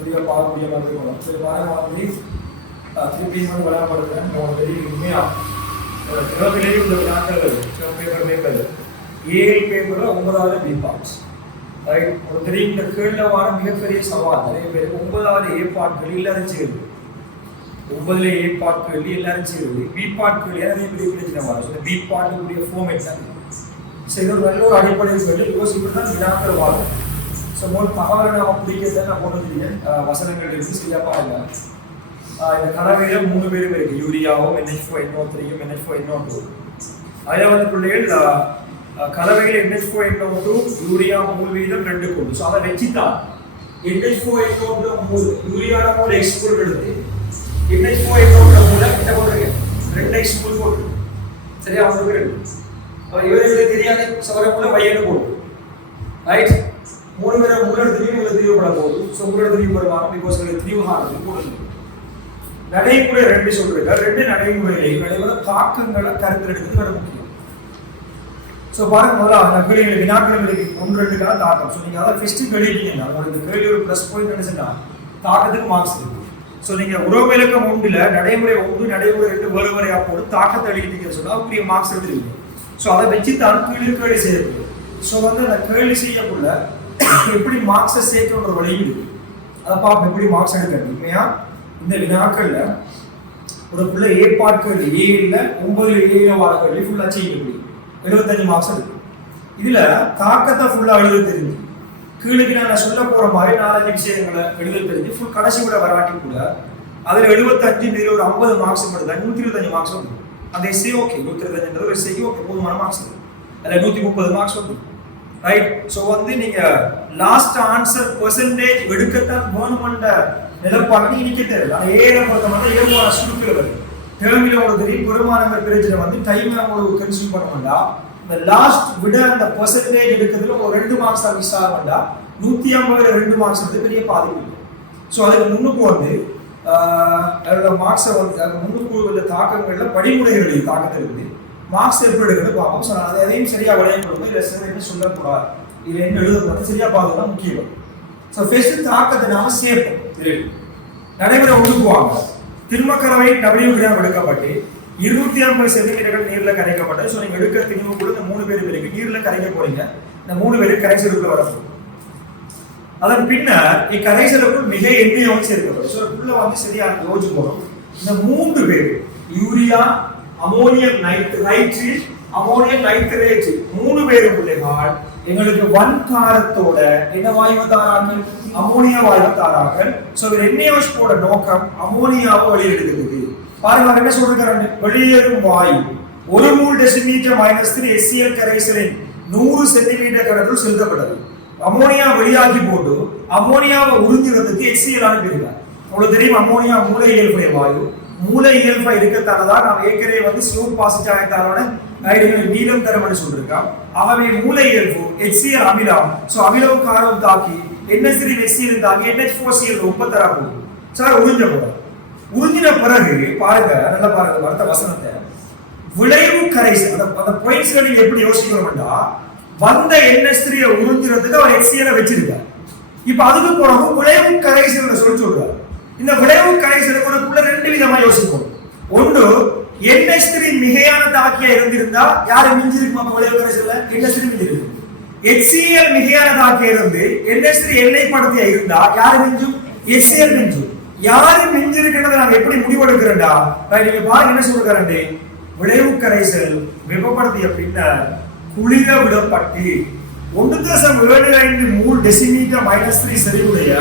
ஃப்ரீயாக பார்க்கக்கூடிய மாதிரி இருக்கணும். சரி பாருங்க வந்து திருப்பி வந்து விளையாடுறேன் உங்களுக்கு தெரியும் உண்மையாக இருபத்திலேயே உள்ள விளையாட்டுகள் பேப்பர் 7 பேப்பரில் 9வது பி பார்ட்ஸ் ரைட். ஒரு தெரியும் இந்த கீழில் வார மிகப்பெரிய சவால் நிறைய பேருக்கு 9வது ஏ பாட்கள் எல்லாரும் சேருது. 9ல ஏ பாட்கள் எல்லாரும் சேருது. பி பாட்கள் நிறைய பெரிய பிரச்சனை வரும். பி பாட்டுக்குரிய ஃபார்மேட் தான். ஸோ இது ஒரு நல்ல ஒரு அடிப்படையில் சொல்லி யோசிப்பு தான் வினாக்கள் வாழும். ஸோ மூணு தகவலை நாம் பிடிக்கிறத நான் போனது வசனங்கள் இருந்து சரியா பாருங்க. இந்த கலவையில 3 பேரும் இருக்கு. யூரியாவும் NH4NO3யும் NH4NO2. அதில் வந்து பிள்ளைகள் கலவையில் NH4NO2 யூரியா மூல் வீதம் 2 கொண்டு. ஸோ அதை வச்சுதான் NH4NO2 மூல் யூரியாவோட மூல் எக்ஸ்போர்ட் எடுத்து NH4NO2 மூல கிட்ட போடுறீங்க 2x மூல் போட்டு சரியா அவங்க இவர்களுக்கு தெரியாத சவரக்குள்ள பையனு போடும் ரைட். 3 பேரை மூல எடுத்துலையும் உங்களுக்கு தெரியப்பட போகுது. ஸோ மூல எடுத்துலையும் வருவாங்க பிகாஸ் உங்களுக்கு தெளிவாக போடுது. நடைமுறை 2 சொல்றீங்க. 2 நடைமுறையிலையும் நடைமுறை தாக்கங்களை கருத்தில் எடுக்கிறது வர முக்கியம். ஸோ பாருங்க முதல்ல அந்த கேள்விகள் வினாக்கள் இருக்கு 1-2க்கான தாக்கம். ஸோ நீங்கள் அதாவது ஃபெஸ்ட்டு கேள்விட்டீங்கன்னா உங்களுக்கு கேள்வி ஒரு ப்ளஸ் பாயிண்ட் நினைச்சுன்னா தாக்கத்துக்கு மார்க்ஸ் இருக்கு. ஸோ நீங்கள் உறவு இலக்கம் 1ல் நடைமுறை 1 நடைமுறை 2 வேறு வரையாக போட்டு தாக்கத்தை எழுதிட்டீங்கன்னு சொன்னால் பெரிய மார்க்ஸ் எடுத்துருவீங்க. ஸோ அதை வச்சு தான் கேள்வி செய்யறது. ஸோ வந்து அந்த கேள்வி செய்யக்குள்ள எப்படி மார்க்ஸை சேர்க்கிற வழியும் இருக்கு. அதை பார்ப்போம் எப்படி மார்க்ஸ் எடுக்கிறது. உண்மையா இந்த வினாக்கள்ல ஒரு புள்ள ஏ பார்க்கிறது ஏல 9ல் 7 வார கேள்வி ஃபுல்லாக செய்ய 75 மார்க்ஸ் இருக்கு. இதுல தாக்கத்தை ஃபுல்லா எழுத தெரிஞ்சு கீழுக்கு நான் சொல்ல போற மாதிரி 4-5 விஷயங்களை எழுத தெரிஞ்சு ஃபுல் கடைசி விட வராட்டி கூட அதுல 75 இதுல ஒரு 50 மார்க்ஸ் மட்டும் தான் 125 மார்க்ஸ் வந்து அந்த எஸ்ஏ ஓகே 125 ஒரு எஸ்ஏக்கு ஓகே போதுமான மார்க்ஸ் அதில் 130 மார்க்ஸ் வந்து ரைட். ஸோ வந்து நீங்க லாஸ்ட் ஆன்சர் பெர்சன்டேஜ் எடுக்கத்தான் வேணுமென்ற நிலப்பாடு நிக்க தேவை. ஆனால் ஏழை பொறுத்த மாதிரி ஏழுமான சுருக்கில் வருது. டேர்மில் உங்களுக்கு தெரியும் பெருமானங்கள் பிரச்சனை வந்து டைம் உங்களுக்கு கன்சியூம் பண்ண வேண்டாம். இந்த லாஸ்ட் விட அந்த பெர்சன்டேஜ் எடுக்கிறதுல ஒரு 2 மார்க்ஸ் தான் மிஸ் ஆக வேண்டாம். 150ல் 2 மார்க்ஸ் வந்து பெரிய பாதிப்பு இல்லை. ஸோ அதுக்கு முன்னுக்கு வந்து அதோட மார்க்ஸை வந்து அது முன்னுக்கு உள்ள தாக்கங்களில் படிமுறைகளில் தாக்கத்தில் இருக்குது மார்க்ஸ் எப்படி எடுக்கிறது பார்ப்போம். ஸோ அதை அதையும் சரியாக விளையாடுறது இல்லை சார் என்ன சொல்லக்கூடாது இது என்ன எழுதுறது சரியாக பார்க்கறது முக்கியம். ஸோ ஃபர்ஸ்ட் தாக்கத்தை நாம சேர்ப்போம். நடைமுறை ஒழுங்குவாங்க. திண்மக்கலவை W கிராம் எடுக்கப்பட்டு 250 சென்டிமீட்டர்கள் நீர்ல கரைக்கப்பட்டது. ஸோ நீங்க எடுக்கிற திணிவு கூட இந்த 3 பேர் இருக்கு நீர்ல கரைக்க போறீங்க. இந்த 3 பேருக்கு கரைசலுக்குள்ள வரப்போம். அதன் பின்னர் இக்கரைசலுக்குள் மிக எண்ணெயும் சேர்க்கப்படும். ஸோ உள்ள வந்து சரியா யோசிச்சு போறோம். இந்த 3 பேர் urea ammonium nitrate ammonium nitrate 3 பேரும் பிள்ளைகள் எங்களுக்கு வன்காரத்தோட என்ன வாயு தாராக்கள் அமோனியா வாயு தாராக்கள். ஸோ NaOH போட நோக்கம் அமோனியாவை வெளியெடுக்கிறது. பாருங்க என்ன சொல்றாங்க வெளியேறும் வாயு 1 மோல் டெசிமீட்டர் -3 HCl கரைசலின் 100 சென்டிமீட்டர் கடற்குள் செலுத்தப்பட்டது. அமோனியா வெளியாகி போட்டு அமோனியாவை உறிஞ்சுறதுக்கு HCl அனுப்பியிருக்காங்க. உங்களுக்கு தெரியும் அமோனியா மூளை இயல்புடைய வாயு. மூளை இயல்பா இருக்கத்தானதான் நாம் ஏற்கனவே வந்து சிவப்பு பாசிட்டாயத்தாரோட நைட்ரஜன் நீலம் தரம்னு சொல்லிருக்கோம். ஆகவே மூளை இயல்பு HCl அமிலம். ஸோ அமிலம் காரம் தாக்கி NH3 HCl தாக்கி NH4Cl ரொம்ப தர போகுது. சார் உறிஞ்ச போறோம். உறிஞ்சின பிறகு பாருங்க நல்லா பாருங்க அடுத்த வசனத்தை விளைவு கரைசல் அந்த பாயிண்ட்ஸ்ல நீங்க எப்படி யோசிக்கணும்னா வந்த NH3 உறிஞ்சுறதுக்கு அவர் HCl வச்சிருக்காரு. இப்ப அதுக்கு போறோம் விளைவு கரைசல் சொல்றாரு. இந்த விளைவு கரைசலுக்குள்ள 2 விதமா யோசிப்போம். ஒன்று NH3 மிகையான தாக்கியா இருந்திருந்தா யாரு மிஞ்சிருக்கும் விளைவு கரைசல்ல NH3 மிஞ்சிருக்கு. HCl மிகையான தாக்கியா இருந்து NH3 எல்லைப்படுத்தியா இருந்தா யாரு மிஞ்சும் HCl மிஞ்சும். யாரு மிஞ்சிருக்கிறத நாங்க எப்படி முடிவெடுக்கிறோம்டா நீங்க பாருங்க என்ன சொல்றாரு விளைவு கரைசல் வெப்பப்படுத்திய பின்னர் குளிர விடப்பட்டு 1.75 மூல் டெசிமீட்டர் -3 செறிவுடைய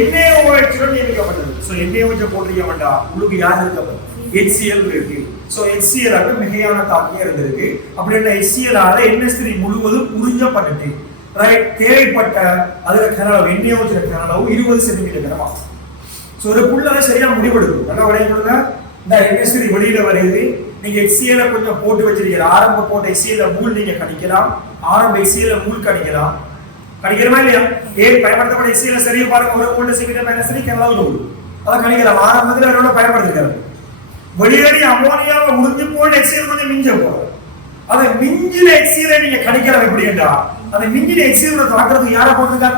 NaOH நியமிக்கப்பட்டது. ஸோ NaOH போட்டிருக்க வேண்டாம் உங்களுக்கு யார் இருக்கப்படும் HCl இருக்கு. ஸோ HCl மிகையான தாக்கியா இருந்திருக்கு. அப்படி என்ன HCl ஆல NH3 முழுவதும் உறிஞ்சப்பட்டது ரைட். தேவைப்பட்ட அதுல கனளவு NaOH கனளவு 20 சென்டிமீட்டர் கனமா. ஸோ ஒரு புள்ளால சரியா முடிவெடுக்கும். நல்லா விளையாடுங்க. இந்த NH3 வெளியில வருது. நீங்க HCl கொஞ்சம் போட்டு வச்சிருக்கீங்க. ஆரம்ப போட்ட HCl மூல் நீங்க கணிக்கலாம். ஆரம்ப HCl மூல் கணிக்கலாம். கணிக்கிறமா இல்லையா பயன்படுத்தப்பட்ட HCl சரியா பாருங்க 1 மோல் டெசிமீட்டர் -3 கனளவு நூல் அதை கணிக்கலாம். ஆரம்பத்தில் அவரோட பயன்படுத்திருக்காரு. வெளியேறி அமோனியாவை உறிஞ்சு போட்டு HCl கொஞ்சம் மிஞ்ச போறோம். அதை மிஞ்சின HCl நீங்க கணிக்கலாம் எப்படின்னா அந்த மிஞ்சின HCl தாக்குறதுக்கு யாரை போட்டிருக்கா?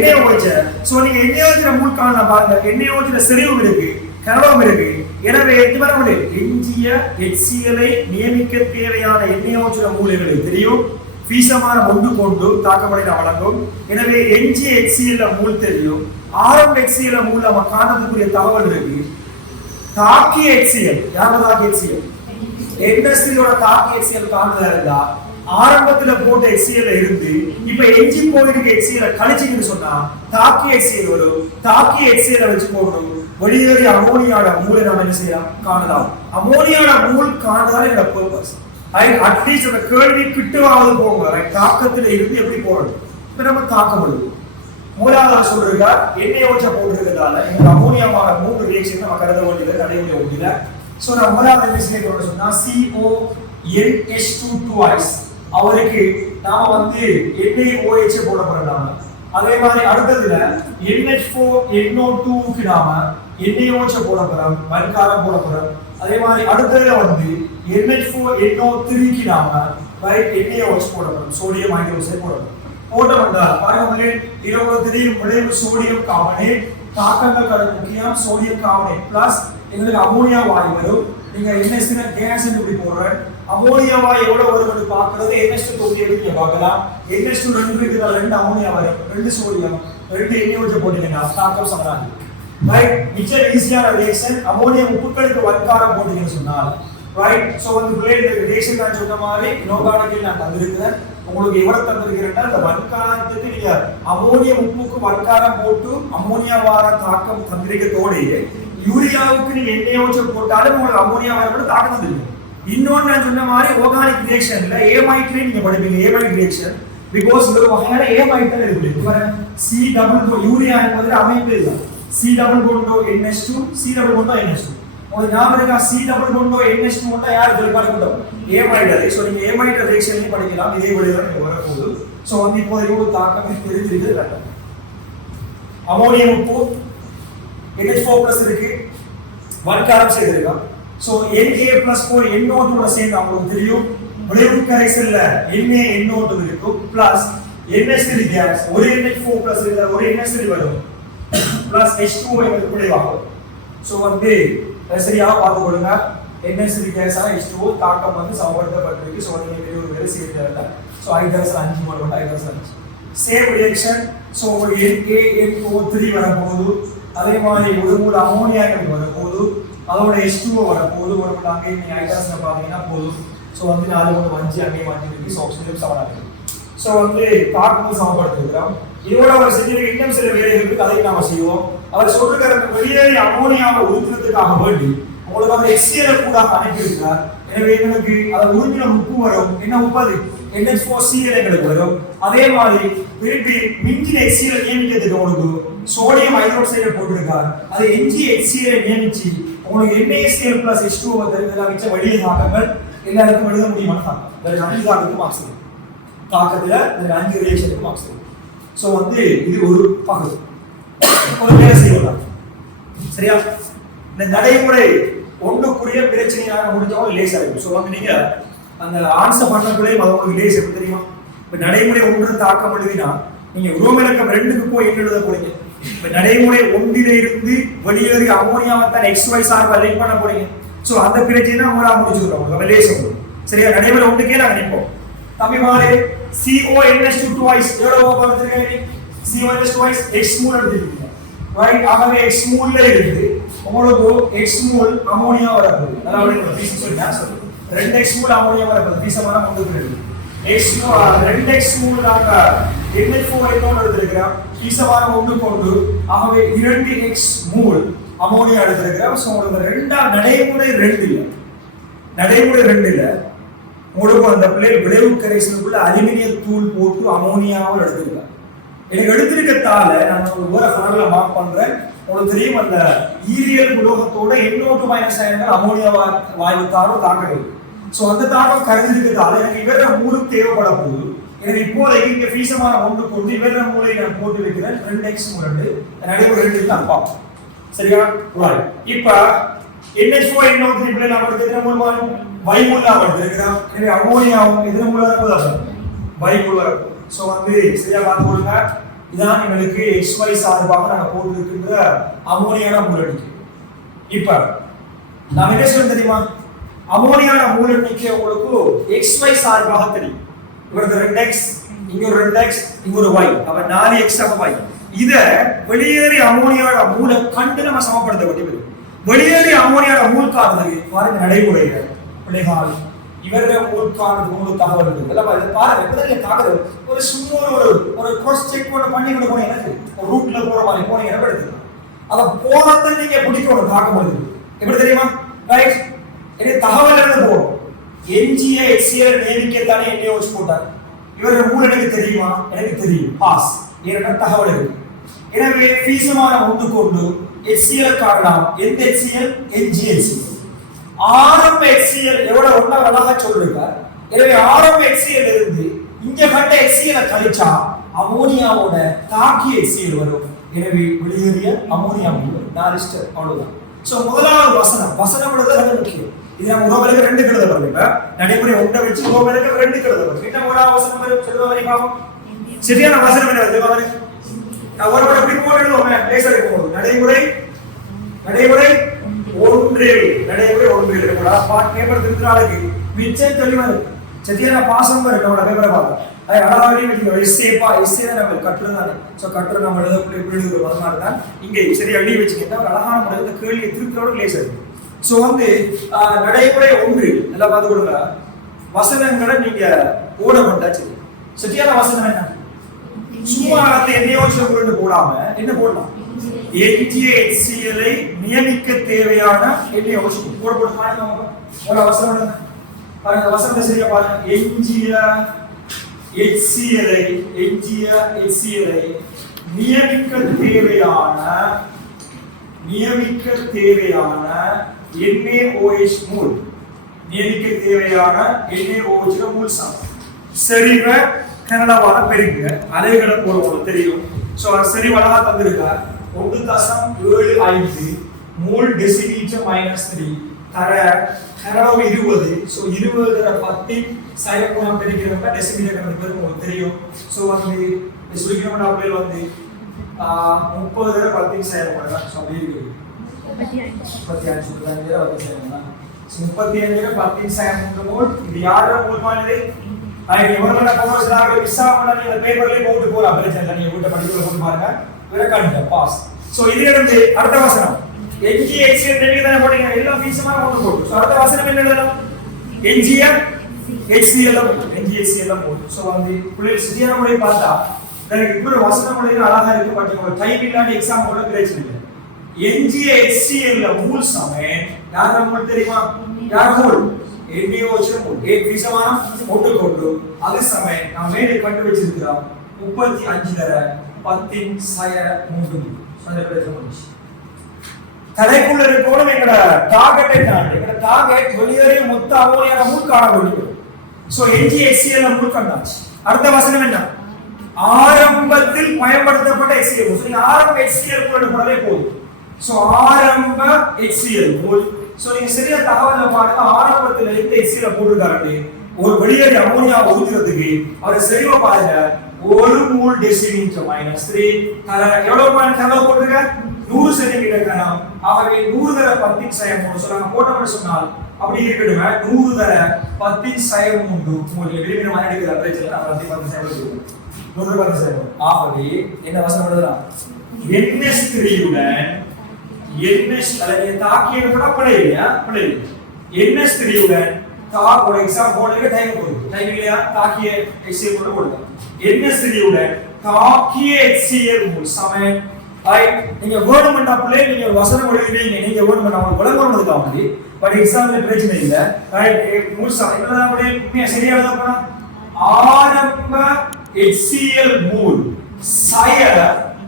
NaOH. சோ நீங்க NaOH மூல் காணலாம் பாருங்க. NaOH செறிவும் இருக்கு, கனவும் இருக்கு. எனவே இது வரவில்லை, எஞ்சிய HCl ஐ நியமிக்க தேவையான NaOH மூலங்களுக்கு தெரியும். பீசமான ஒன்று கொண்டு தாக்கமடைந்த வழங்கும். எனவே எஞ்சிய HCl மூல் தெரியும். ஆரம்ப HCl மூல் நம்ம காணக்கூடிய தகவல் இருக்கு. தாக்கிய HCl, யாரோட தாக்கிய HCl? NH3யோட தாக்கிய HCl காணதா இருந்தா ஆரம்பத்துல போட்ட HCl இருந்து இப்ப எஞ்சி போயிருக்கு HCl கழிச்சிங்கன்னு சொன்னா தாக்கிய HCl வரும். தாக்கிய HCl வச்சு போடணும். வெளியேறி அமோனியாட மூலை நாம என்ன செய்யலாம்? காணலாம். அமோனியாட மூல் காணதால என்னோட பர்பஸ். அட்லீஸ்ட் அந்த கேள்வி கிட்டவாவது போங்க. தாக்கத்துல இருந்து எப்படி போறது? இப்ப நம்ம தாக்க முடியும். மூலாவதாக சொல்றீங்க NaOH போட்டிருக்கிறதால இந்த அமோனியாவான 3 ரியாக்ஷன் நம்ம கருத வேண்டியது நடைமுறை ஒன்றில. சோ நான் மூலாவது என்ன செய்யறோம்னு சொன்னா CONH2 twice அவருக்கு நாம வந்து NaOH போட போறோம். அதே மாதிரி அடுத்ததுல NH4NO2 க்கு நாம NaOH போட போறோம், மண்காரம் போட போறோம். அதே மாதிரி அடுத்ததுல வந்து NH4NO3 க்கு நாம NaOH போட போறோம், சோடியம் ஹைட்ரோக்சைடு போட போறோம். போட்ட வந்தால் பாருங்க, இருபது விளைவு சோடியம் கார்பனேட் தாக்கங்கள் முக்கியம். சோடியம் கார்பனேட் பிளஸ் எங்களுக்கு அமோனியா வாயு வரும். நீங்க NH3 கேஸ் இப்படி போடுறேன். அமோனியா வாயு எவ்வளவு வரும்னு பார்க்கிறது NH2 தொகுதியை நீங்க பார்க்கலாம். NH2 2 இருக்குதா, 2 அமோனியா வரும், 2 சோடியம், 2 NaOH போட்டீங்கன்னா தாக்கம் சமனாகி ரைட். மிச்சம் ஈஸியான ரியாக்ஷன். அமோனியா உப்புக்களுக்கு வர்க்காரம் போட்டீங்கன்னு சொன்னால் ரைட். சோ வந்து பிளேட் ரியாக்ஷன் நான் சொன்ன மாதிரி இனோகானிக்கில் நான் தந்திருக்கிறேன். உங்களுக்கு எவ்வளவு தந்திருக்கிறேன்னா இந்த வர்க்காரத்துக்கு நீங்க அமோனியா உப்புக்கு வர்க்காரம் போட்டு அமோனியா வார தாக்கம் தந்திருக்கத்தோடையே யூரியாவுக்கு நீங்க NaOH போட்டாலும் உங்களுக்கு அமோனியா வார தாக்கம் தந்திருக்கும். இன்னொன்று நான் சொன்ன மாதிரி ஆர்கானிக் ரியாக்ஷன்ல ஏமைட்ல நீங்க படிப்பீங்க. ஏமைட் ரியாக்ஷன் பிகாஸ் ஒரு வகையான ஏமைட் தான் இருக்கு. C டபுள் யூரியா என்பது அமைப்பு இல்லை. C டபுள் போண்டோ NH2, C டபுள் போண்டோ NH2. உங்களுக்கு ஞாபகம் இருக்கா? C டபுள் போண்டோ NH2 போட்டா யார் தெரியும்? ஏமைட். சோ நீங்க ஏமைட் ரியாக்ஷனையும் படிக்கலாம். இதே வழியில நீங்க வரப்போகுது. சோ வந்து இப்போ ஒரு தாக்கம் தெரிஞ்சிருக்கு. அமோனியம் உப்பு NH4+ இருக்கு, வர்க்காரம் செய்திருக்கான். சோ Na+4 NO2 சேர்ந்து உங்களுக்கு தெரியும். விளைவு கரைசல்ல NaNO2 இருக்கும் பிளஸ் NH3 கேஸ், ஒரு NH4+ இல்ல ஒரு NH3 வரும் பிளஸ் H2O உங்களுக்கு விளைவாகும். சோ வந்து சரியா பார்த்து கொடுங்க. NH3 கேஸா H2O தாக்கம் வந்து சமப்படுத்தப்பட்டிருக்கு. சோ நீங்க வெளிய ஒரு வேலை செய்யறதா. சோ ஹைட்ரஜன் 5 மோல் வந்து hydrogen 5 same reaction. So NaNO3 வரப்போகுது. அதே மாதிரி ஒரு மூல அமோனியா வரப்போகுது. அதோட H2O வரப்போகுது. ஒரு மூல அங்கே நீங்க ஹைட்ரஜன் பாத்தீங்கன்னா போதும். சோ வந்து 4 மூல 5 அங்கே மாத்திருக்கு. சோ ஆக்சிஜன் சமனாகுது. சோ வந்து தாக்கத்தை சமப்படுத்துகிறோம். இதோட ஒரு சில இன்னும் சில வேலைகள் இருக்கு, அதை நாம செய்வோம். அவர் சொல்ற வெளியேறி அமோனியாவை உருத்துறதுக்காக வேண்டி உங்களுக்கு அந்த HCl கூட அனுப்பியிருக்கிறார். எனவே எங்களுக்கு அதை உறிஞ்சின உப்பு வரும். என்ன உப்பு? அது NH4Cl எங்களுக்கு வரும். அதே மாதிரி திருப்பி மிஞ்சின HCl நியமிக்கிறதுக்கு உங்களுக்கு சோடியம் ஹைட்ரோக்சைடு போட்டிருக்கார். அது எஞ்சி HCl நியமிச்சு உங்களுக்கு NaCl plus H2O தருவதா மிச்ச வழிய தாக்கங்கள் எல்லாருக்கும் எழுத முடியுமான தாக்கம். வேற 5 தாக்கத்துக்கு மார்க்ஸ் இருக்கு. தாக்கத்துல இந்த 5 ரியாக்ஷனுக்கு மார்க்ஸ் இருக்கு. சோ வந்து இது ஒரு பகுதி. ஒரு வேலை செய்யலாம். சரியா? இந்த நடைமுறை ஒன்றுக்குரிய பிரச்சனையாக முடிஞ்சவங்க லேசா இருக்கும். சோ வந்து நீங்க அந்த ஆன்சர் பண்ணக்குள்ளே அது உங்களுக்கு லேஸ் எப்படி தெரியுமா? இப்ப நடைமுறை ஒன்று தாக்கம் எழுதினா நீங்க உருவமிலக்கம் 2க்கு போய் என்ன எழுத போறீங்க? இப்ப நடைமுறை 1ல இருந்து வெளியேறி அமோனியாவை தான் XY சார்பா லிங்க் பண்ண போறீங்க. சோ அந்த பிரச்சனை மூலா முடிச்சுக்கிறோம். நம்ம லேஸ் வரும். சரியா? நடைமுறை 1க்கே நாங்க நிப்போம். தம்பி மாரே CONH2 twice எவ்வளவு பார்த்திருக்கீங்க? CONH twice X மூல் எடுத்துக்கிட்டீங்க. ரைட்? ஆகவே X மூல்ல இருந்து உங்களுக்கு X மூல் அமோனியா வரப்போகுது. அதாவது இந்த பீஸ் சொல்லுங்க. 2x மூல் அமோனியா வரப்போகுது. பீசமான ஒன்றுக்கு இருக்கு. X 2x மூல் நாங்க NH4NO எடுத்துக்கிறோம். பீசமான ஒன்றுக்கு ஒன்று. ஆகவே 2x மூல் அமோனியா எடுத்துக்கிறோம். சோ உங்களுக்கு நடைமுறை 2 இல்ல. நடைமுறை 2 இல்ல. உங்களுக்கு அந்த பிளேட் விளைவு கரைசலுக்குள்ள அலுமினிய தூள் போட்டு அமோனியாவை எடுத்துக்கலாம். எனக்கு எடுத்திருக்கத்தால நான் ஒரு கலர்ல மார்க் பண்றேன். உங்களுக்கு தெரியும் அந்த ஈரியல் உலோகத்தோட NO2- அமோனியா வாயுத்தாரும் தாக்கம். சோ அந்த தாக்கம் கருதிருக்கத்தால எனக்கு இவர மூணு தேவைப்பட போகுது. எனக்கு இப்போதைக்கு இங்க பீசமான ஒன்று கொண்டு இவர மூளை நான் போட்டு வைக்கிறேன். 2x மூலண்டு நடைமுறை 2 தான் பார்ப்போம். சரியா? ரைட். இப்ப NH4NO3 இப்படி நாம எடுத்துக்கிற மூலமா வைமூலா எடுத்துக்கிறோம். எனவே அமோனியாவும் எதிர மூலா போதா வைமூலா. சோ வந்து சரியா பார்த்து கொடுங்க. இதான் எங்களுக்கு xy சார்பாக நாங்க போட்டுருக்கின்ற அமோனியான மூலடிக்கு. இப்ப நாம என்ன சொல்ல தெரியுமா, அமோனியான மூலடிக்கு உங்களுக்கு xy சார்பாக தெரியும். இவரது 2x, இங்க ஒரு 2x, இங்க ஒரு y, அப்ப 4x y. இத வெளியேறி அமோனியான மூல கண்டு நம்ம சமப்படுத்த வேண்டியது. வெளியேறி அமோனியான மூலக்கானது பாருங்க நடைமுறையில பிள்ளைகள் இவர மூலக்கானது மூல தகவல் இருக்கு. எல்லாம் பாருங்க எப்படி தகவல் ஒரு சும்மா ஒரு cross check பண்ணி கொண்டு போனீங்க, ஒரு ரூட்ல போற மாதிரி போனீங்க என்ன எடுத்து அத போறத நீங்க பிடிக்கணும் பார்க்க முடியுது. எப்படி தெரியுமா, ரைட்? இது தகவல் இருந்து போறோம். என்ஜிஏ HCl நியமிக்கத்தானே என்ன யோசிச்சு போட்டார். இவர மூல எனக்கு தெரியுமா, எனக்கு தெரியும், பாஸ். ஏன்னா தகவல் இருக்கு. எனவே பீசமான ஒன்று கொண்டு HCl காணலாம். எந்த HCl? NgHCl. ஆரம்ப HCl எவ்வளவு ஒண்ணா அழகா சொல்லிருக்கார். எனவே ஆரம்ப HCl இருந்து இங்க கண்ட HCl கழிச்சா அமோனியாவோட தாக்கி HCl வரும். எனவே வெளியேறிய அமோனியா மூலம் 4 ஸ்டெப் அவ்வளவுதான். சோ முதலாவது வசனம் தான் முக்கியம். இது நம்ம உறவுகளுக்கு 2 கழுத வருங்க. நடைமுறை ஒன்றை வச்சு உறவுகளுக்கு 2 கழுத வரும். என்ன முதலாவது வசனம் வரும் சொல்லுவா வரைக்கும் சரியான வசனம் என்ன வருது பாருங்க. நான் ஒரு எப்படி போடுறோம் லேசர் இருக்கும். நடைமுறை ஒன்று கூட பாட் பேப்பர் திருத்துறாளுக்கு மிச்சம் தெளிவா இருக்கு. சரியான பாசம் இருக்கு நம்ம பேப்பரை பார்த்தா. அது அழகாவே விட்டு எஸ்ஏ தான் நம்ம கட்டுறதானே. சோ கட்டுற நம்ம எழுதக்கூடிய எப்படி எழுதுற வரமாறு தான் இங்கே சரியா எழுதி வச்சுக்கிட்டா ஒரு அழகான முறையில் இந்த கேள்வியை திருத்துறோட லேசர் இருக்கு. சோ வந்து நடைமுறை ஒன்று நல்லா பார்த்து கொடுங்க. வசனங்களை நீங்க போட கொண்டா சரி. சரியான வசனம் என்ன, சும்மா எதையோ சொல்லிட்டு போடாம என்ன போடலாம், NgHCl ஐ நியமிக்க தேவையான எண்ணெய் அவசியம் போட பாருங்க. ஒரு அவசரம் பாருங்க, வசனத்தை சரியா பாருங்க. NgHCl ஐ நியமிக்க தேவையான NaOH மூல், நியமிக்க தேவையான NaOH மூல் சமம் செறிவ கனடாவான பெருங்க அலைகளை போறவங்களுக்கு தெரியும். சோ சரி வளமா தந்திருக்கார். 1.75 மூல் டெசிமீட்டர் -3 தர கனடாவை 20. சோ 20 10 பெருக்கிறப்ப டெசிமீட்டர் கணக்கு பேருக்கு உங்களுக்கு தெரியும். சோ வந்து சுருக்கினோட அப்படியே வந்து 30 10 சோ அப்படி இருக்கு 35 மூல். இது யாரோட மூலமானது, எவங்களோட கோர்ஸ்லாம் மிஸ் ஆகாம நீங்க பேப்பர்லயே போட்டு போலாம். பிரச்சனை நீங்க வீட்டை படிக்கல போட்டு பாருங்க. விளக்காடுங்க பாஸ். சோ இதுல இருந்து அடுத்த வசனம் NgHCl நீங்க தான போடுங்க, எல்லாம் பீசமா போட்டு போடு. சோ அடுத்த வசனம் என்ன எழுதலாம், NgHCl போடு. சோ வந்து புள்ளைகள் சரியான முறை பார்த்தா எனக்கு இப்படி வசனம் முறையில அழகா இருக்கு. பட் ஒரு டைப் இல்லாத எக்ஸாம் போட பிரச்சனை இல்லை. NgHCl மூல் சமம் யார் நமக்கு தெரியுமா, யார் மூல் NaOH மூல். பீசமான ஒன்று கொண்டு அது சமம் நாம் மேலே கண்டு வச்சிருக்கிறோம் 35 தர 10 தடைக்குள்ள இருக்கணும். எங்கட டார்கெட்டை தாண்டி எங்கட டார்கெட் வெளியேறிய மொத்த அமோனியான மூல் காண வேண்டும். So NgHCl மூல் கண்டாச்சு. அடுத்த வசனம் என்ன, ஆரம்பத்தில் பயன்படுத்தப்பட்ட HCl மூல். நீங்க ஆரம்ப HCl மூல் போடவே போதும். சோ ஆரம்ப HCl மூல். சோ நீங்க சரியா தகவலை பாருங்க. ஆரம்பத்தில் எந்த HCl போட்டுருக்காரு, ஒரு வெளியேறிய அமோனியா ஒதுக்கிறதுக்கு அவர் சரிவா பாருங்க. 1 மூல் டெசிமீட்டர் -3 தர எவ்வளவு கனவு போட்டுருக்க 100 சென்டிமீட்டர் கனம். ஆகவே 100 தர 10 சயம் 3 சொல்றாங்க. போட்டோம்னு சொன்னால் அப்படி இருக்கட்டுமே 100 தர 10 சயம் 3 மூல். விரும்பின மாதிரி எடுக்கிற பிரச்சனை நம்ம 10 சயம் எடுத்துக்கணும். 100 சயம். ஆகவே என்ன வசனம் எழுதலாம், NH3 உடன் NH அல்லது தாக்கிய கூட பிழையா பிழை. NH3 உடன் ஒரு எக்ஸாம் போடுறதுக்கு டைம் போடுது. டைம் இல்லையா, தாக்கிய HCl கூட போடுங்க. NH3 உடன் தாக்கிய HCl மூல் சமம். ரைட், நீங்க வேர்ட்மெண்ட் அப்படியே நீங்க வசனம் எழுதுவீங்க. நீங்க வேர்ட்மெண்ட் உங்களுக்கு விளங்கறதுக்கு ஆகுது. பட் எக்ஸாம்ல பிரச்சனை இல்ல. ரைட், மூல் சமம் என்னடா அப்படியே உண்மையா சரியா எழுத போறா. ஆரம்ப HCl மூல் சய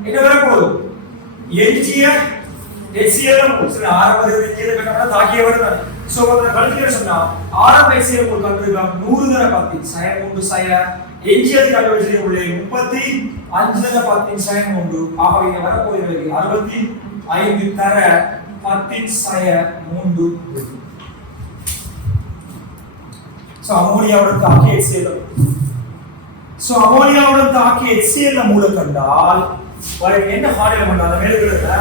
என்ன வர போகுது, HCl மூல். சரி, ஆரம்பத்துல HCl கட்டப்பட்ட தாக்கிய வருது. சோ அந்த கல்குலேஷன் சொன்னா ஆரம்ப HCl மூல் கண்டுபிடிக்கலாம். 100 தர 10 சயம் 3 சய NgHCl கண்டுபிடிச்சது உள்ளே 35 தர 10 சயம் 3. ஆகவே இங்க வர போகிறது 65 தர 10 சய 3. சோ அமோனியாவோட தாக்கிய HCl. சோ அமோனியாவுடன் தாக்கிய HCl மூல கண்டால் என்ன ஹார்ட் எலிமெண்ட் அந்த மேலுள்ள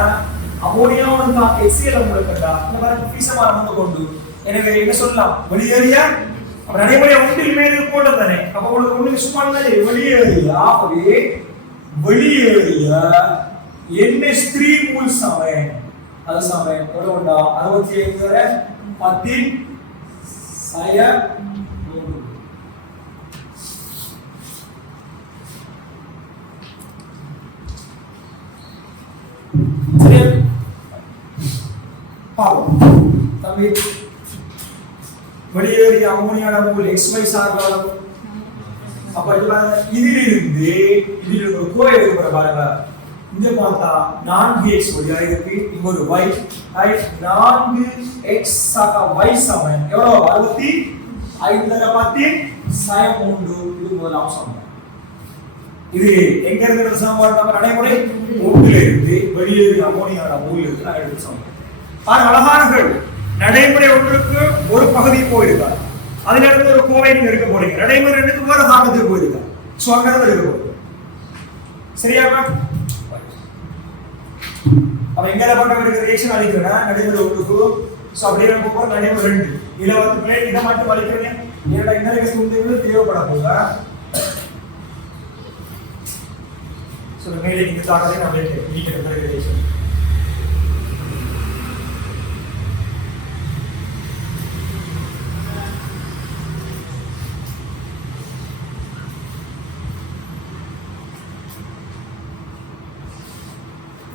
அமோனியாவுடன் தாக்கிய HCl மூல கண்டால் இந்த மாதிரி பீசமா வந்து கொண்டு எனவே என்ன சொல்லலாம் வெளியேறிய அப்ப நடைமுறை ஒன்றில் மேலே போட்டதானே அப்ப உங்களுக்கு ஒண்ணுக்கு சும்மா இல்லை வெளியேறிய ஆகவே வெளியேறிய NH3 மூல் சமயம் அது சமயம் எவ்வளவுண்டா 65 வரை 10 சய சரியா பாவம் தம்பி வெளியேறிய அமோனியா மூல் XY சார்பாக அப்ப இதிலிருந்து ஒரு கோவை எடுக்கிற பாருங்க இங்க பார்த்தா 4x வழியா இருக்கு இங்க ஒரு y 4x y சமம் எவ்வளவு 65 10 sin 3 இது முதலாம் சமம் இது எங்க இருக்கிற சமன்பாடு நம்ம நடைமுறை ஒன்றில் இருந்து வெளியேறிய அமோனியா மூல் இருக்கு நான் எடுத்து சமம் பாருங்க அழகானகள் நடைமுறை ஒன்றுக்கு ஒரு பகுதி போயிருக்காரு அதுல இருந்து ஒரு கோவை நீங்க எடுக்க போறீங்க நடைமுறை ரெண்டுக்கு வேற சாமத்துக்கு போயிருக்காரு சோ அங்க இருந்து எடுக்க போறீங்க சரியாப்பா அப்ப எங்க பண்ற இருக்கிற ரியாக்ஷன் அளிக்கிறேன்னா நடைமுறை ஒன்றுக்கு சோ அப்படியே போற நடைமுறை ரெண்டு இதுல வந்து பிளேட் இத மட்டும் வலிக்கிறீங்க என்னடா இந்த ரியாக்ஷன் உங்களுக்கு தேவைப்பட போகுதா சோ மேலே இந்த தாக்கத்தை நம்ம நீக்கிற reaction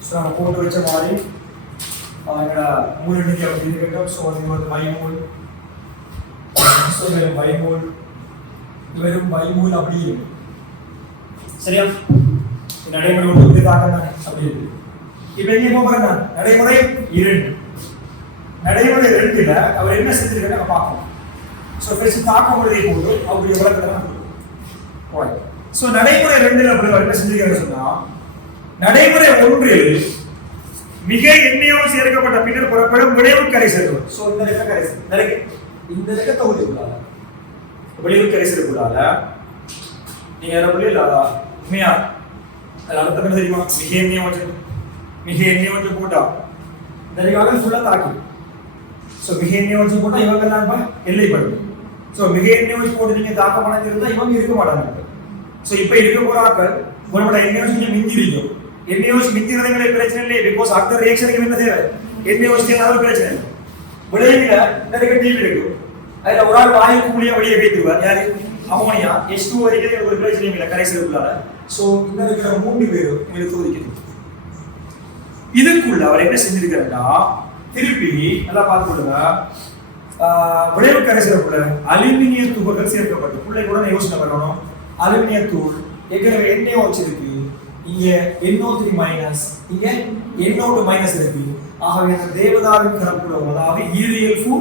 So, I'm going to reach a body. Mool India of the so what is bimol. So, we have bimol. We have bimol of the சரியா நடைமுறை ஒன்று தாக்கணும் அப்படி இப்போ எங்க போறேன்னா நடைமுறை 2 நடைமுறை 2ல அவர் என்ன செஞ்சிருக்காங்க பார்ப்போம் சோ ஃபர்ஸ்ட் தாக்கம் முடிய போது அப்படி விளக்கறேன் ஓகே சோ நடைமுறை 2ல அப்படி என்ன செஞ்சிருக்காங்க சொன்னா நடைமுறை 1 மிக எண்ணெயோடு சேர்க்கப்பட்ட பின்னர் புறப்படும் விளைவு கரைசல்கள் சோ இந்த ரெக்க கரைசல் இந்த ரெக்க தொகுதிக்குள்ளால விளைவு கரைசலுக்குள்ளால நீங்க என்ன புரியல உண்மையா அது அர்த்தம் என்ன தெரியுமா மிக எண்ணெயோடு போட்டா இந்த ரெக்காக ஃபுல்லா தாக்கி சோ மிக எண்ணெயோடு போட்டா இவங்க எல்லாம் எல்லைப்படுது சோ மிக எண்ணெயோடு போட்டு நீங்க தாக்க பண்ணி இவங்க இருக்க மாட்டாங்க சோ இப்போ இருக்க போறாக்கள் ஒருபட எண்ணெயோடு மிஞ்சி இருக்கும் NaOH மிஞ்சிறதுங்களே பிரச்சனை இல்லை பிகாஸ் அடுத்த ரியாக்ஷனுக்கு என்ன தேவை NaOH ஏதாவது பிரச்சனை இல்லை விளைவில நெகட்டிவ் இருக்கு அதுல ஒரு ஆள் வாயுக்கு மூலியா வெளியே வைத்துவார் யாரு அமோனியா H2 வரைக்கும் ஒரு பிரச்சனை இல்லை கரைசலுக்குள்ளார சோ இந்த இருக்கிற 3 பேர் உங்களுக்கு ஒதுக்கிது இதுக்குள்ள அவர் என்ன செஞ்சிருக்காருன்னா திருப்பி நல்லா பார்த்துக்கொள்ளுங்க விளைவு கரைசலுக்குள்ள அலுமினிய துகள்கள் சேர்க்கப்பட்டு பிள்ளை கூட யோசனை பண்ணணும் அலுமினிய தூள் ஏற்கனவே NaOH இருக்கு இங்க NO3 மைனஸ் இங்க NO2 மைனஸ் இருக்கு ஆகவே இந்த தேவதாருவின் கலப்புலோகம் அதாவது ஈரியல்ஃபு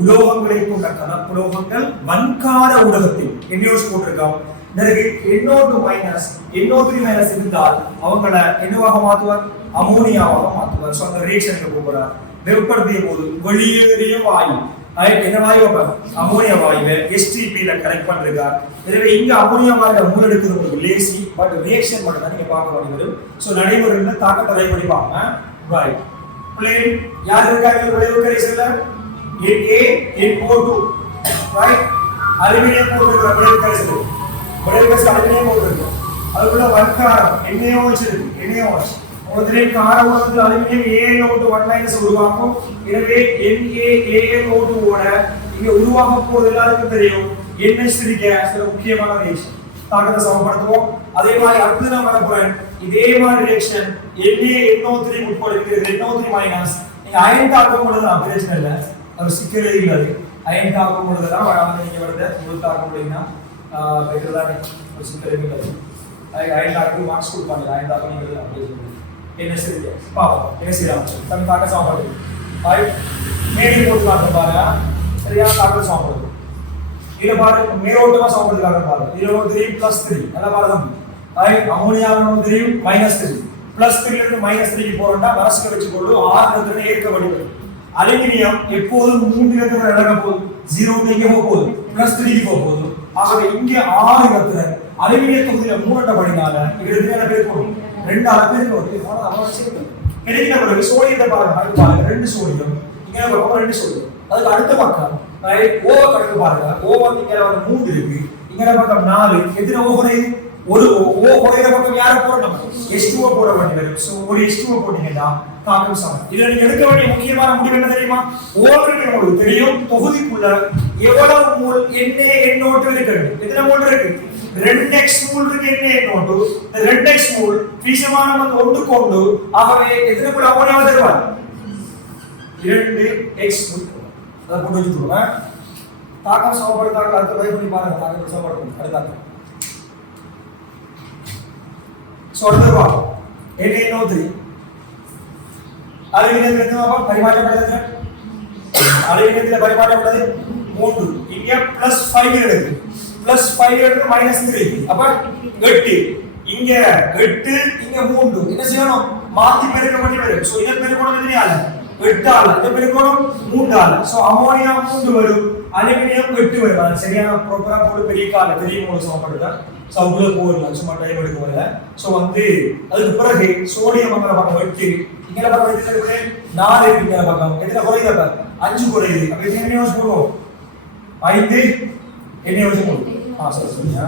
உலோகங்களை கொண்ட கலப்புலோகங்கள் வன்கார ஊடகத்தில் NaOH போட்டிருக்கோம் இதற்கு NO2 மைனஸ் NO3 மைனஸ் இருந்தால் அவங்கள என்னவாக மாற்றுவார் அமோனியாவாக மாற்றுவார் சோ அந்த ரியாக்ஷனுக்கு போறார் வெப்பப்படுத்திய போது வெளியேறிய வாயு என்ன வாயு அமோனியா வாயுவை STP ல கனெக்ட் பண்றார் எனவே இங்க அமோனியா வாயுல மூல எடுக்கிறது உங்களுக்கு லேசி பட் ரியாக்ஷன் மட்டும் தான் நீங்க பார்க்க வேண்டியது சோ நடைமுறையில தாக்கத்தை ட்ரை பண்ணி பாருங்க ரைட் பிளேன் யார் இருக்காங்க விளைவு கரைசல்ல NaNO2 ரைட் அலுமினியம் போட்டுருக்க விளைவு கரைசல் அலுமினியம் போட்டுருக்கு அதுக்குள்ள வன்காரம் NaOH இருக்கு NaOH முதலில் காரவுலகத்தில் அலுமினியம் AaO2 உருவாக்கும் எனவே NaAlO2 ஓட இங்க உருவாக போறது எல்லாருக்கும் தெரியும் NH3 கேஸ் முக்கியமான ரியாக்ஷன் தாக்கத்தை சமப்படுத்துவோம் அதே மாதிரி அடுத்து நான் வர போறேன் இதே மாதிரி ரியாக்ஷன் NaNO3 உட்படுகிறது NO3 மைனஸ் நீங்க அயன் தாக்கம் போடுறது பிரச்சனை இல்ல அது சிக்கலே இல்ல அயன் தாக்கம் போடுறதா வராம நீங்க வரத ஒரு தாக்கம் போடுறீங்கன்னா பெட்டர் தான் ஒரு சிக்கலே இல்ல அயன் தாக்கம் மார்க்ஸ் கொடுப்பாங்க அயன் தாக்கம் நீங்க அப்படியே என்ன செய்ய பாவம் என்ன செய்யலாம் தன் தாக்க சாப்பிடுது ரைட் மேலே போட்டு பாருங்க சரியா தாக்க சாப்பிடுது இத பாருங்க மேலோட்டமா சாப்பிடுறாங்க பாருங்க இதுல ஒரு 3+3 நல்லா பாருங்க ரைட் அமோனியா 3 -3 +3 ல இருந்து -3 க்கு போறோம்னா வரஸ்க வெச்சு கொள்ளு 6 ல இருந்து ஏற்க வடிவு அலுமினியம் எப்போதும் 3 ல இருந்து இறங்க போகுது 0 க்கு போக போகுது +3 க்கு போக போகுது ஆகவே இங்கே 6 இடத்துல அலுமினிய தொகுதியில 3 படினால இவருக்கு என்ன பெருக்கணும் 2 ஆல பெருக்கணும் இது போல அவன் வச்சிருக்கான் பெருக்கின பிறகு சோடியத்தை பாருங்க அது பாருங்க 2 சோடியம் இங்க பக்கம் 2 சோடியம் அதுக்கு அடுத்த பக்கம் ரைட் ஓ கணக்கு பாருங்க ஓ வந்து இங்க வந்து 3 இருக்கு இங்க பக்கம் 4 எத்தனை ஓ குறையுது ஒரு ஓ குறையிற பக்கம் யாரை போடணும் H2O போட வேண்டியது வரும் சோ ஒரு H2O போட்டீங்கன்னா தாக்கம் சமம் இதுல நீங்க எடுக்க வேண்டிய முக்கியமான முடிவு என்ன தெரியுமா ஓவருக்கு உங்களுக்கு தெரியும் தொகுதிக்குள்ள எவ்வளவு மோல் NaNO2 இருக்கு எத்தனை மோல் இருக்கு 2x மோல் இருக்கு NaNO2 இந்த 2x மோல் பீசமானம் வந்து ஒன்றுக்கு ஒன்று ஆகவே எத்தனை கூட அமோனியா தருவார் 2x மோல் அத போட்டு வச்சுக்கோங்க தாக்கம் சமப்படுத்தாங்க அடுத்த பை பண்ணி பாருங்க தாக்கம் சமப்படுத்தும் அடுத்த சொல்றவா NaNO3 அலுமினியத்தில் என்னவா பரிமாற்றப்படுது அலுமினியத்தில் பரிமாற்றப்படுது 3 இங்க +5 இருக்கு +5 இருக்கு -3 அப்ப 8 இங்க 8 இங்க 3 என்ன செய்யணும் மாத்தி பெருக்கப்பட்டு வரும் சோ இத பெருக்கணும் தெரியால 8 ஆல இத பெருக்கணும் 3 ஆல சோ அமோனியா 3 வரும் அலுமினியம் 8 வரும் அது சரியான ப்ராப்பரா போடு பெரிய கால பெரிய மூல சமப்படுதா சோ உள்ள போறலாம் சும்மா டைம் எடுக்க வரல சோ வந்து அதுக்கு பிறகு சோடியம் அங்க பக்கம் 8 இங்க பக்கம் எத்தனை 4 இங்க பக்கம் எத்தனை குறையுது 5 குறையுது அப்ப என்ன யூஸ் பண்ணுவோம் 5 என்ன யூஸ் பண்ணுவோம் சரி சரியா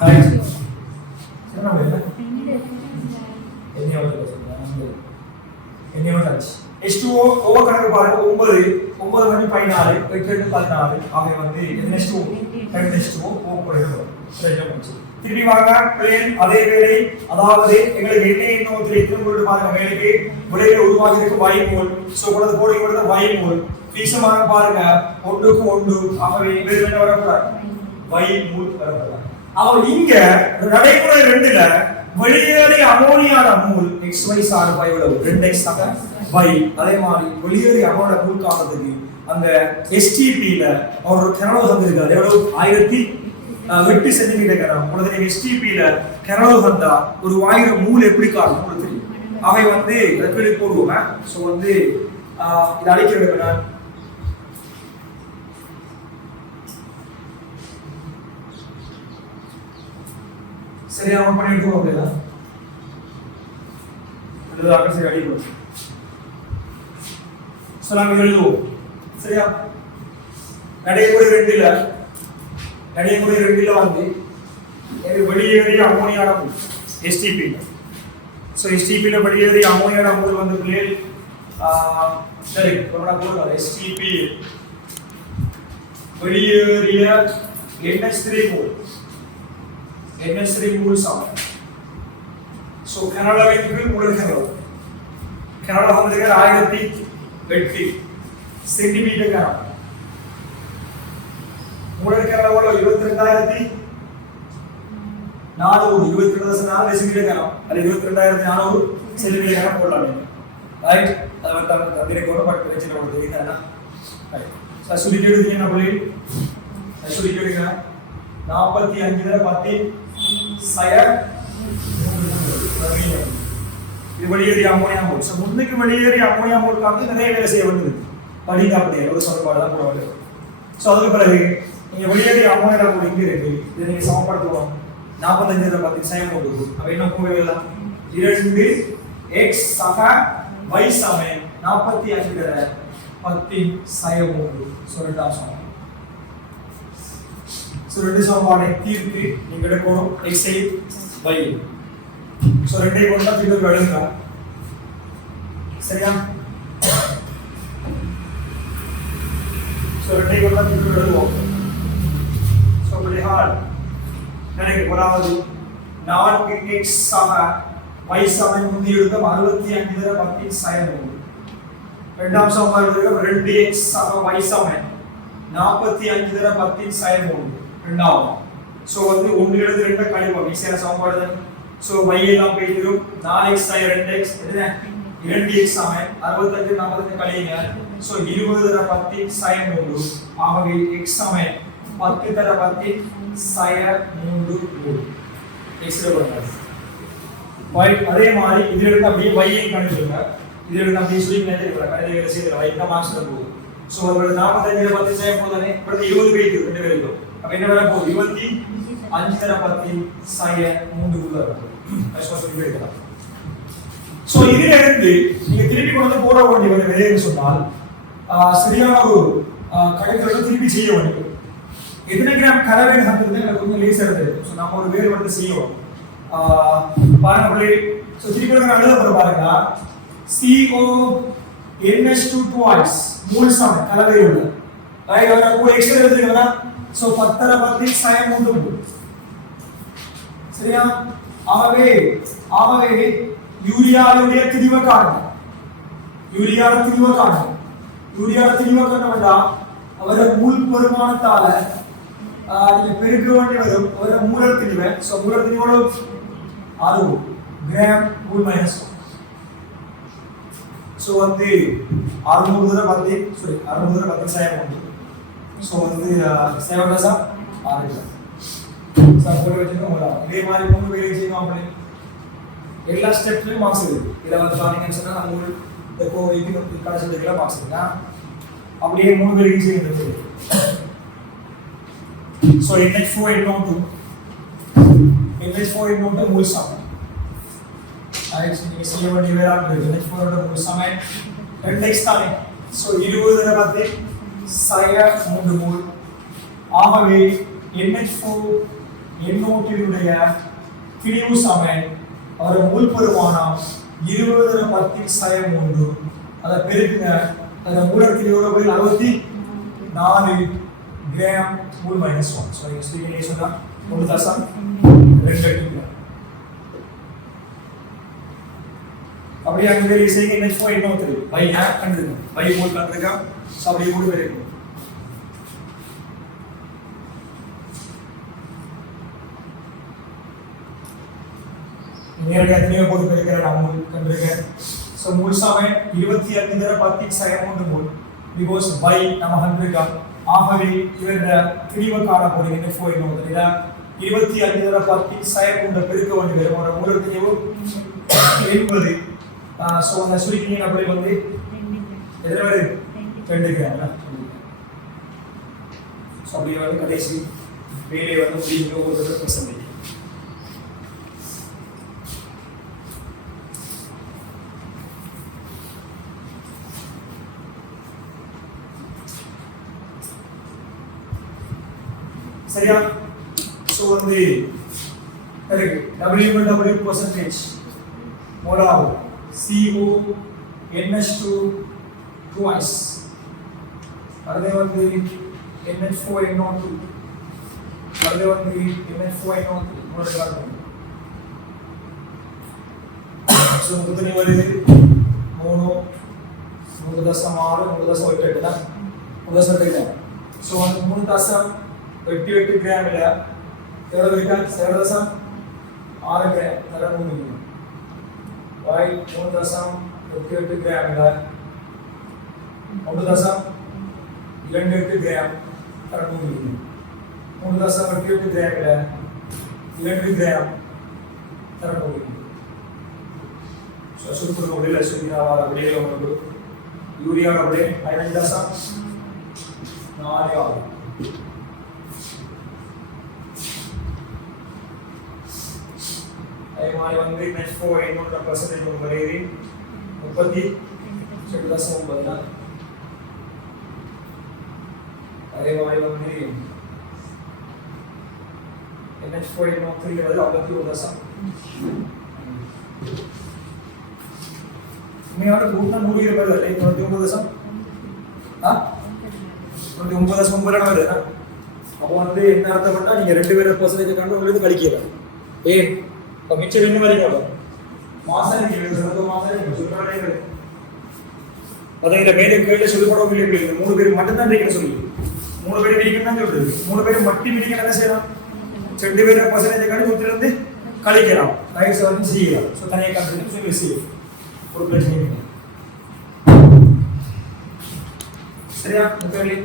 கரெக்ட் என்ன வேலை என்ன யூஸ் என்ன யூஸ் H2O ஓவர் கணக்கு பாருங்க 9 9 மணி 14 8 14 ஆகவே வந்து H2O H2O ஓ குறையுது திருப்பி வாங்க பிளேன் அதே வேளை அதாவது எங்களுக்கு NaNO3 திரும்ப பாருங்க மேலுக்கு விளைவு உருவாகி இருக்கு y மோல் சோ கொடுத்து போடி கொடுத்த y மோல் பீசமான பாருங்க 1க்கு 1 ஆகவே வேறு என்ன வரக்கூடாது y மோல் வரக்கூடாது அவ இங்க நடைமுறை 2ல வெளியேறிய அமோனியாட மோல் xy சார் y எவ்வளவு 2x ஆக y அதே மாதிரி வெளியேறிய அமோனியா மோல் காணதுக்கு அந்த STP ல ஒரு கனவு வந்திருக்காரு எவ்வளவு 8 சென்டிமீட்டர் கனம் உங்களுக்கு STP ல கனவு வந்தா ஒரு 1000 மூல் எப்படி காணும் உங்களுக்கு தெரியும் அவை வந்து ரெக்கடி போடுவோம் சோ வந்து இத அழைக்கிறது நான் சரியா நம்ம பண்ணிடுவோம் அப்படினா இது ஆக சரி அடிப்போம் சலாம் எழுதுவோம் சரியா நடைமுறை 2ல நடைமுறை 2ல வந்து வெளியேறிய ammonia mole STP so STP ல வெளியேறிய அமோனியா மோல் வந்து பிளேல் சரி நம்ம போடுறோம் STP வெளியேறிய NH3 மோல் சமம் சோ கனடாவிற்கு மூல கனடா வந்து 1008 சென்டிமீட்டர் கனம் மூலக்கு எவ்வளவு 22400 22.4 டெசிமீட்டர் கனம் அது 22400 சென்டிமீட்டர் கனம் போடலாம் ரைட் அது வந்து தந்திர கோட பட் பிரச்சனை வருது இதுனா ரைட் சோ சுலிடிட்டி என்ன போலி சுலிடிட்டி 45 தர 10 சய இது வெளியேறிய அமோனியா மோல் சோ முன்னுக்கு வெளியேறிய அமோனியா மோல் காந்து நிறைய வேலை செய்ய வேண்டியது படிங்க அப்படியே ஒரு சமன்பாடு தான் போட வேண்டியது சோ அதுக்கு பிறகு நீங்க வெளியேறிய அமோனியா மோல் இங்க இருக்கு இதை நீங்க சமப்படுத்துவோம் 45 தர 10 சயம் போடுவோம் அப்ப என்ன போவேலாம் 2x சக y சமம் 45 தர 10 சயம் போடுவோம் சோ ரெண்டாம் சமம் சோ ரெண்டு சமன்பாடை தீர்த்து நீங்க எடுக்கணும் x y சோ ரெண்டை கொண்டா தீர்வு எழுதுங்க சரியா சோ ரெண்டை கொண்டா தீர்வு எழுதுவோம் சோ வெளிஹால் எனக்கு முதலாவது 4x சம y சமம் முந்தி எழுதும் 65 தர 10 சயம் இரண்டாம் சமன்பாடு எழுதுங்க 2x சம y சமம் 45 தர 10 சயம் இரண்டாவது சோ வந்து 1 எழுது 2 கழிப்போம் ஈஸியான சமன்பாடு சோ y எல்லாம் போயிடும் 4x sin 2x என்ன 2x சமம் 65 45 கழியுங்க சோ 20 தர 10 sin 3 ஆகவே x சமம் 10 தர 10 sin 3 x ரூபாய் y அதே மாதிரி இதுல இருந்து அப்படியே y ஐ கண்டுபிடிங்க இதுல இருந்து அப்படியே சொல்லி நேரத்துல கடையில வேலை செய்யற y என்ன மார்க்ஸ் போகுது சோ ஒரு 45 10 sin போதானே அடுத்து 20 போயிடும் ரெண்டு பேருக்கு அப்ப என்ன வர போகுது 5 தர 10 சய 3 உள்ள இருக்கும். சோ இதுல இருந்து நீங்க திருப்பி கொண்டு போட வேண்டிய ஒரு வேலைன்னு சொன்னால் சரியான ஒரு கணக்கீடு திருப்பி செய்ய வேண்டும். எத்தனை கிராம் கலவை ஹண்ட்ரட் எனக்கு கொஞ்சம் லேசா இருக்கு. சோ நம்ம ஒரு வேலை வந்து செய்வோம். பாருங்க சோ திருப்பி நான் எழுத பாருங்க. CO NH2 twice மூணு சம கலவை உள்ள ரைட் அவர கூட எக்ஸ்ட்ரா எழுதுறீங்களா? சோ 10 தர 10 சய 3 சரியா? ஆகவே யூரியாவுடைய திரிவ காரணம் வேண்டாம் அவர மூல் பெருமானத்தால நீங்க பெருக்க வேண்டிய வரும் அவர மூலர் திரிவ. சோ மூலர் திரிவோட 6 கிராம் மூல் மைனஸ். சோ வந்து 600 தர 10 சய 3. சோ வந்து 7 தர 6 கிராம். சப்போர்ட் வச்சுக்கோங்க. இதே மாதிரி மூணு வேலை செய்யணும். அப்படி எல்லா ஸ்டெப்லயும் மார்க்ஸ் இருக்கு. இத வந்து பாத்தீங்கன்னு சொன்னா நம்ம இந்த கோவைக்கு கடைசில மார்க்ஸ் இருக்கு. அப்படியே மூணு வேலை செய்யுது. சோ NH4 NO2 மூல் சமம். ஆயிடுச்சு. நீங்க செய்ய வேண்டிய வேலை NH4 ஓட மூல் சமம் 2x தானே. சோ 20 தர 10 சய 3 மூல். ஆகவே NH4 NO2 உடைய திரிவு சமம் அவர மூல் பெருமானம் 20 தர 10 சய 3. அத பெருக்குங்க. அந்த மூலர் திரிவோட போய் 64 கிராம் மூல் மைனஸ் 1. சோ இங்க ஸ்டீவன் சொன்னா 1.2 அப்படியே அங்க வேலை செய்யுங்க. NH4 NO3 பை ஆட் கண்டுங்க. பை மூல் கண்டுங்க. சோ அப்படியே மூணு பேர் இருக்கு. நேரடியாக எத்தனையோ போட்டு பெருக்கிற நான் மூல் கண்டிருக்கேன். ஸோ மூல் சமயம் 25 தர 10 சய 3 மூல் பிகாஸ் பை நம்ம 100 ஆகவே இவர திரிவ காண போறீங்க. NH4 NO3 25 தர 10 சய 3 பெருக்க வேண்டிய வரும். ஒரு மூலர் திரிவு 80. ஸோ அந்த சுருக்கிங்க அப்படி வந்து எத்தனை வரை 2 கிராம். ஸோ அப்படியே வந்து கடைசி வேலையை வந்து முடியுங்க 1%. சரியா? சோ வந்து correct. W percentage molar CO NH2 twice. அதே வந்து NH4 NO2. அதே வந்து NH4 NO3 மோலார் காரணம். சோ முதல்ல வருது 3 3.6 3.8 தான். 3.8. சோ வந்து 3.88 கிராம் இல்ல எவ்வளவு இருக்கா? 7.6 கிராம் தர 3 கிராம். right 3.88 கிராம் இல்ல 1.28 கிராம் தர 3 கிராம். 3.88 கிராம் இல்ல 2 கிராம் தர 3 கிராம். சோ சுருக்குற ஒளில சுரியாவா அப்படியே வந்து யூரியா அப்படியே 5.46 हमारे வந்து NH4 NO2 परसेंटेज में बनेगी 37.9 ना. अरे हमारे வந்து NH4 NO3 के बदले 59.9 मैं और ग्रुप ना 100 के बदले 29.9 हां 29.9 வருது ना. அப்போ வந்து என்ன அர்த்தம்னா நீங்க ரெண்டு பேரோட परसेंटेज கண்டு உங்களுக்கு கழிக்கலாம். ஏன் மிச்சம் என்ன வரைக்கும் மாசம் சொல்றது மாசம் சொல்றாங்க. அதேல மேலே கேள்வி சொல்லிப்படவும் இல்லை. 3 பேர் மட்டும் தான் நீங்க சொல்லி 3 பேர் நீங்க தான் சொல்றது. 3 பேர் மட்டும் நீங்க என்ன செய்யலாம்? 2 பேரோட परसेंटेज கண்டு உத்திரந்து கழிக்கலாம். ரைட் வந்து செய்யலாம். சோ தனியா கண்டுபிடிச்சு சொல்லி செய்யலாம். ஒரு பிரச்சனை இல்லை. சரியா? ஓகே.